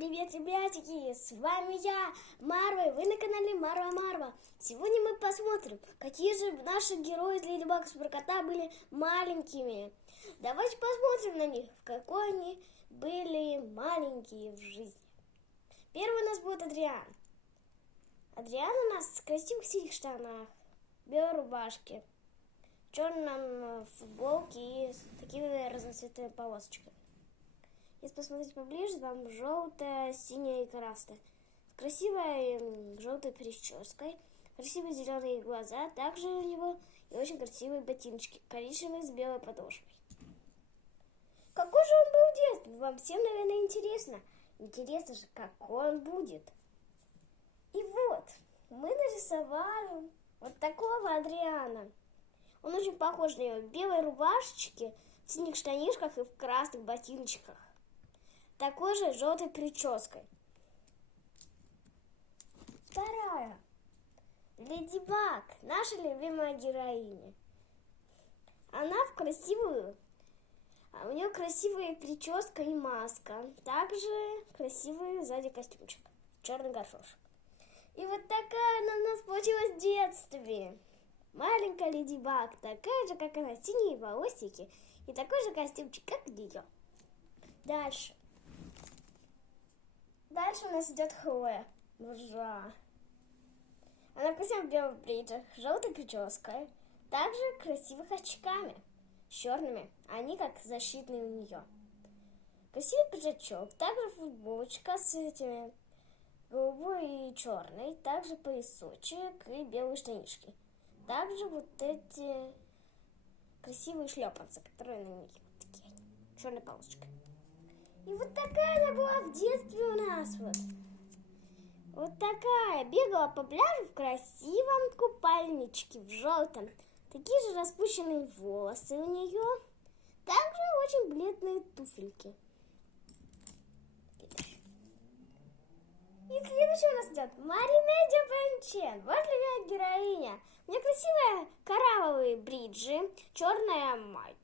Привет, ребятики! С вами я, Марва, и вы на канале Марва. Сегодня мы посмотрим, какие же наши герои из Леди Баг и Суперкота были маленькими. Давайте посмотрим на них, какой они были маленькие в жизни. Первый у нас будет Адриан. Адриан у нас в красивых синих штанах, белой рубашке, черном футболке и с такими разноцветными полосочками. Если посмотреть поближе, там желтая, синяя и красная. С красивой желтой прической, красивые зеленые глаза, также у него и очень красивые ботиночки, коричневые с белой подошвой. Какой же он был в детстве? Вам всем, наверное, интересно. Интересно же, какой он будет. И вот, мы нарисовали вот такого Адриана. Он очень похож на него в белой рубашечке, в синих штанишках и в красных ботиночках. Такой же желтой прической. Вторая. Леди Баг, наша любимая героиня. Она в красивую, у нее красивая прическа и маска. Также красивый сзади костюмчик, черный горшочек. И вот такая она у нас получилась в детстве. Маленькая Леди Баг, такая же, как она, синие волосики и такой же костюмчик, как у нее. Дальше у нас идет Хлоя. Буржуа. Она в красивых белых бриджах, желтой прической, также красивых очками, черными, они как защитные у нее. Красивый пиджачок, также футболочка с этими голубой и черной, также поясочек и белые штанишки. Также вот эти красивые шлепанцы, которые на них вот такие, черной полосочкой. И вот такая она была в детстве у нас вот. Вот такая. Бегала по пляжу в красивом купальничке, в желтом. Такие же распущенные волосы у нее. Также очень бледные туфельки. И следующий у нас идет Маринеди Бенчен. Вот любимая героиня. У нее красивые коралловые бриджи, черная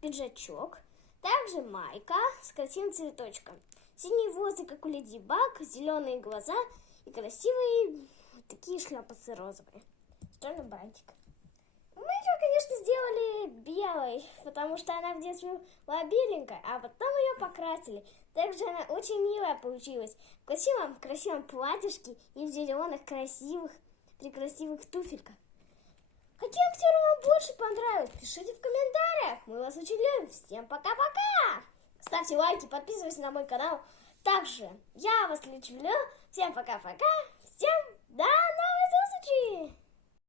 пиджачок. Также майка с красивым цветочком. Синие волосы, как у Леди Баг, зеленые глаза и красивые такие шляпасы розовые. С черным бантиком. Мы ее, конечно, сделали белой, потому что она в детстве была беленькая, а потом ее покрасили. Также она очень милая получилась. В красивом платьишке и в зеленых прекрасивых туфельках. Какие актеры вам больше понравились? Пишите в комментариях. Мы вас очень любим. Всем пока-пока. Ставьте лайки, подписывайтесь на мой канал. Также я вас люблю. Всем пока-пока. Всем до